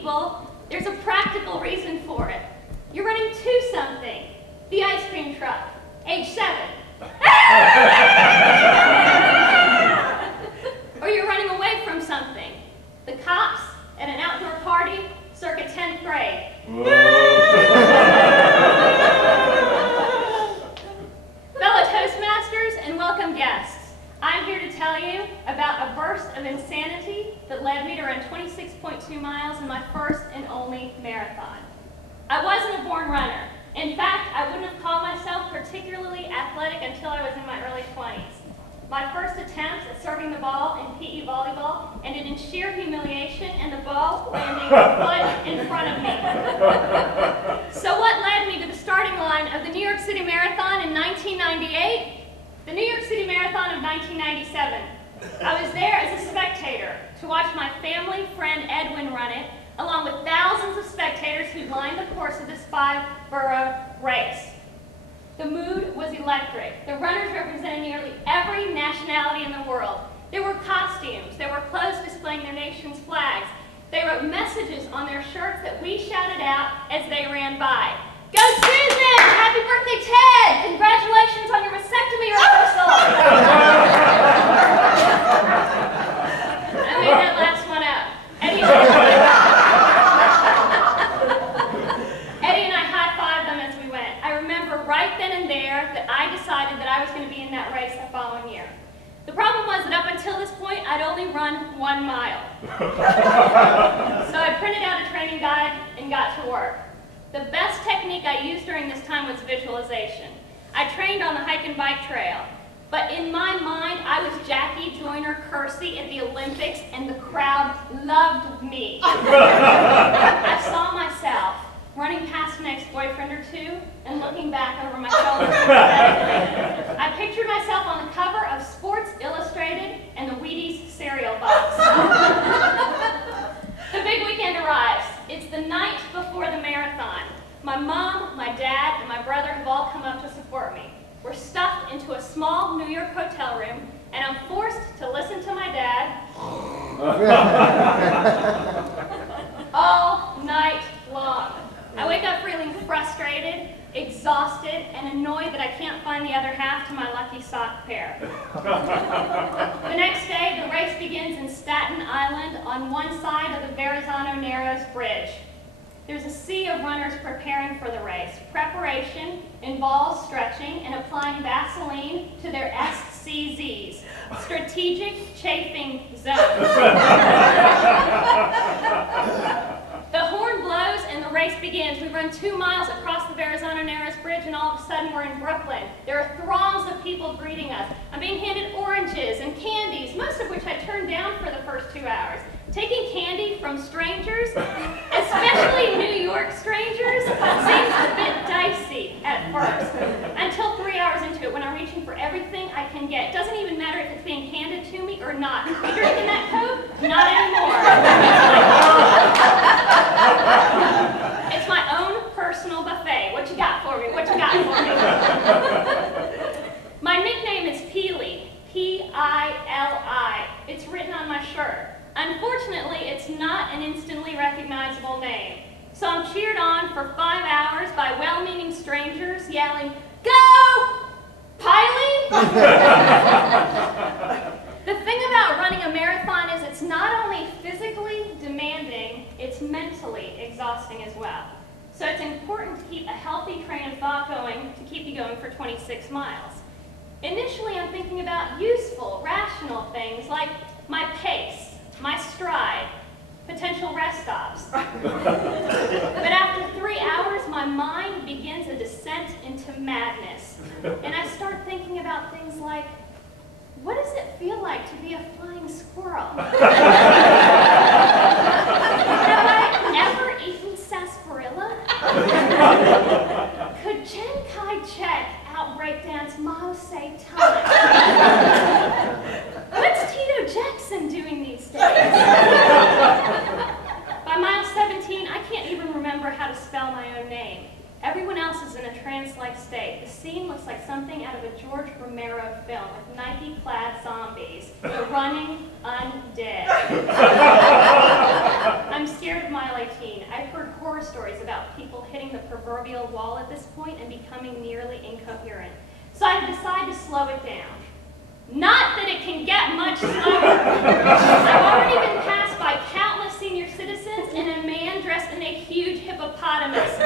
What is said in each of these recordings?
people, there's a practical reason for it. You're running to something. The ice cream truck, age 7. Or you're running away from something. The cops at an outdoor party circa 10th grade. Fellow Toastmasters and welcome guests, I'm here to tell you about a burst of insanity that led me to run 26.2 miles in my first and only marathon. I wasn't a born runner. In fact, I wouldn't have called myself particularly athletic until I was in my early 20s. My first attempt at serving the ball in PE volleyball ended in sheer humiliation and the ball landing a foot in front of me. So what led me to the starting line of the New York City Marathon in 1998? The New York City Marathon of 1997. I was there as a spectator to watch my family friend Edwin run it, along with thousands of spectators who lined the course of this 5-borough race. The mood was electric. The runners represented nearly every nationality in the world. There were costumes. There were clothes displaying their nation's flags. They wrote messages on their shirts that we shouted out as they ran by. Go Susan! Happy birthday, Ted! Congratulations on your mastectomy reversal! I made that last one up. Eddie and I high-fived them as we went. I remember right then and there that I decided that I was going to be in that race the following year. The problem was that up until this point, I'd only run 1 mile. So I printed out a training guide and got to work. The best technique I used during this time was visualization. I trained on the hike and bike trail, but in my mind, I was Jackie Joyner-Kersee at the Olympics, and the crowd loved me. I saw myself running past an ex-boyfriend or two and looking back over my shoulder. I pictured myself on the cover of Sports Illustrated and the Wheaties cereal box. The big weekend arrives. It's the night before the marathon. My mom, my dad, and my brother have all come up to support me. We're stuffed into a small New York hotel room, and I'm forced to listen to my dad all night long. I wake up feeling frustrated, exhausted, and annoyed that I can't find the other half to my lucky sock pair. The next day, the race begins in Staten Island on one side of the Verrazano Narrows Bridge. There's a sea of runners preparing for the race. Preparation involves stretching and applying Vaseline to their SCZs, strategic chafing zones. The horn blows and the race begins. We run 2 miles across the Verrazano Narrows Bridge, and all of a sudden we're in Brooklyn. There are throngs of people greeting us. I'm being handed oranges and candies, most of which I turned down for the first 2 hours. Taking candy from strangers, especially New York strangers, seems a bit dicey at first, until 3 hours into it when I'm reaching for everything I can get. It doesn't even matter if it's being handed to me or not. You drinking that Coke? Not anymore. It's my own personal buffet. What you got for me? What you got for me? My nickname is Peely, P-I-L-I. It's written on my shirt. Unfortunately, it's not an instantly recognizable name. So I'm cheered on for 5 hours by well-meaning strangers yelling, "Go, Piley!" The thing about running a marathon is it's not only physically demanding, it's mentally exhausting as well. So it's important to keep a healthy train of thought going to keep you going for 26 miles. Initially, I'm thinking about useful, rational things like my pace, my stride, potential rest stops. But after 3 hours, my mind begins a descent into madness. And I start thinking about things like, what does it feel like to be a flying squirrel? Have I ever eaten sarsaparilla? Could Chiang Kai-shek out-break dance Mao Zedong? What's Tito Jackson doing these days? By mile 17, I can't even remember how to spell my own name. Everyone else is in a trance-like state. The scene looks like something out of a George Romero film with Nike-clad zombies running undead. I'm scared of mile 18. I've heard horror stories about people hitting the proverbial wall at this point and becoming nearly incoherent. So I've decided to slow it down. Not that it can get much slower. I've already been passed by countless senior citizens and a man dressed in a huge hippopotamus.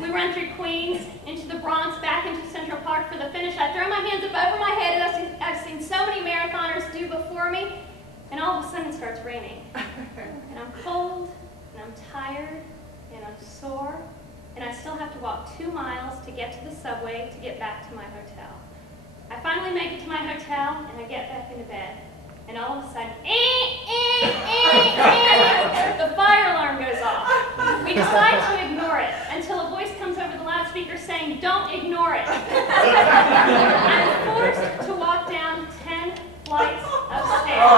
We run through Queens, into the Bronx, back into Central Park for the finish. I throw my hands up over my head, and I've seen so many marathoners do before me, and all of a sudden it starts raining. And I'm cold, and I'm tired, and I'm sore, and I still have to walk 2 miles to get to the subway to get back to my hotel. I finally make it to my hotel, and I get back into bed, and all of a sudden, the fire alarm goes off. We decide to ignore it until a voice comes over the loudspeaker saying, "Don't ignore it." I'm forced to walk down 10 flights of stairs.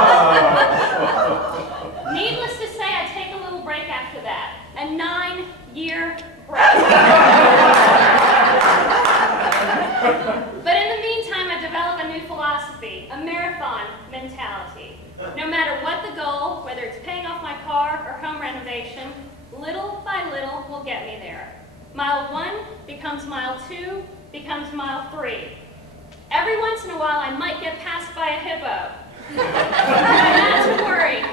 Needless to say, I take a little break after that. A 9-year break. But in the meantime, I develop a new philosophy, a marathon mentality. No matter what the goal, whether it's paying off my car or home renovation, little by little will get me there. Mile 1 becomes mile 2, becomes mile 3. Every once in a while, I might get passed by a hippo. But not to worry.